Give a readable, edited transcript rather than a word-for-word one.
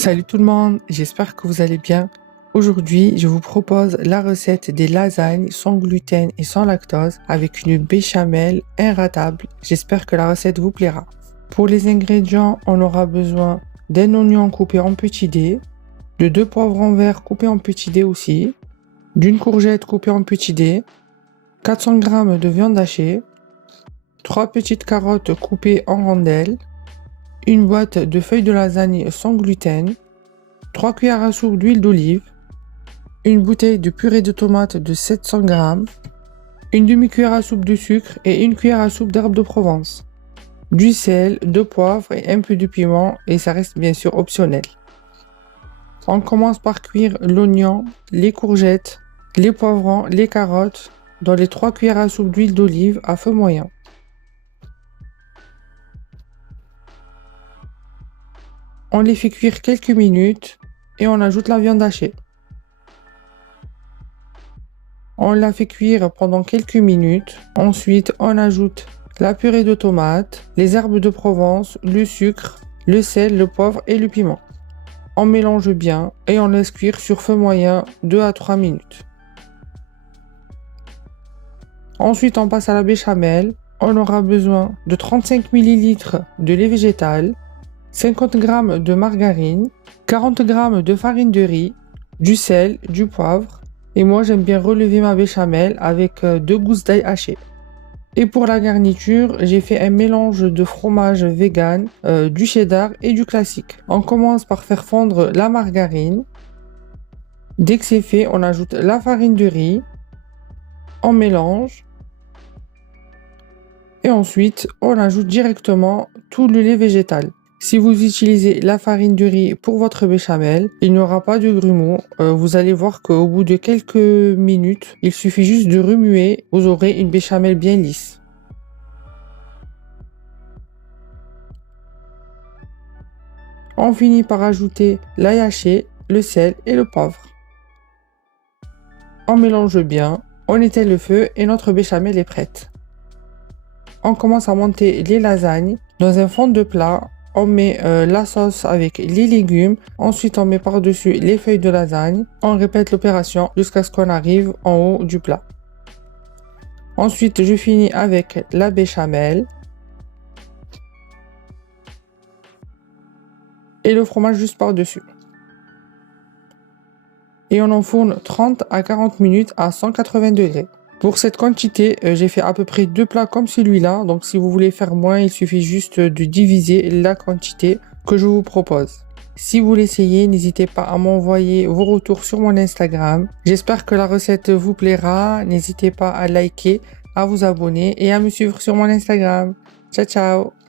Salut tout le monde, j'espère que vous allez bien. Aujourd'hui, je vous propose la recette des lasagnes sans gluten et sans lactose avec une béchamel inratable. J'espère que la recette vous plaira. Pour les ingrédients, on aura besoin d'un oignon coupé en petits dés, de 2 poivrons verts coupés en petits dés aussi, d'une courgette coupée en petits dés, 400 g de viande hachée, 3 petites carottes coupées en rondelles, une boîte de feuilles de lasagne sans gluten, 3 cuillères à soupe d'huile d'olive, une bouteille de purée de tomates de 700 g, une demi-cuillère à soupe de sucre et une cuillère à soupe d'herbes de Provence, du sel, de poivre et un peu de piment, et ça reste bien sûr optionnel. On commence par cuire l'oignon, les courgettes, les poivrons, les carottes dans les 3 cuillères à soupe d'huile d'olive à feu moyen. On les fait cuire quelques minutes et on ajoute la viande hachée. On la fait cuire pendant quelques minutes. Ensuite, on ajoute la purée de tomates, les herbes de Provence, le sucre, le sel, le poivre et le piment. On mélange bien et on laisse cuire sur feu moyen 2 à 3 minutes. Ensuite, on passe à la béchamel. On aura besoin de 35 ml de lait végétal, 50 g de margarine, 40 g de farine de riz, du sel, du poivre, et moi j'aime bien relever ma béchamel avec 2 gousses d'ail hachées. Et pour la garniture, j'ai fait un mélange de fromage vegan, du cheddar et du classique. On commence par faire fondre la margarine. Dès que c'est fait, on ajoute la farine de riz, on mélange, et ensuite on ajoute directement tout le lait végétal. Si vous utilisez la farine de riz pour votre béchamel, il n'y aura pas de grumeaux. Vous allez voir qu'au bout de quelques minutes, il suffit juste de remuer, vous aurez une béchamel bien lisse. On finit par ajouter l'ail haché, le sel et le poivre. On mélange bien, on éteint le feu et notre béchamel est prête. On commence à monter les lasagnes dans un fond de plat. On met la sauce avec les légumes, ensuite on met par-dessus les feuilles de lasagne, on répète l'opération jusqu'à ce qu'on arrive en haut du plat. Ensuite je finis avec la béchamel et le fromage juste par-dessus. Et on enfourne 30 à 40 minutes à 180 degrés. Pour cette quantité, j'ai fait à peu près 2 plats comme celui-là. Donc si vous voulez faire moins, il suffit juste de diviser la quantité que je vous propose. Si vous l'essayez, n'hésitez pas à m'envoyer vos retours sur mon Instagram. J'espère que la recette vous plaira. N'hésitez pas à liker, à vous abonner et à me suivre sur mon Instagram. Ciao ciao!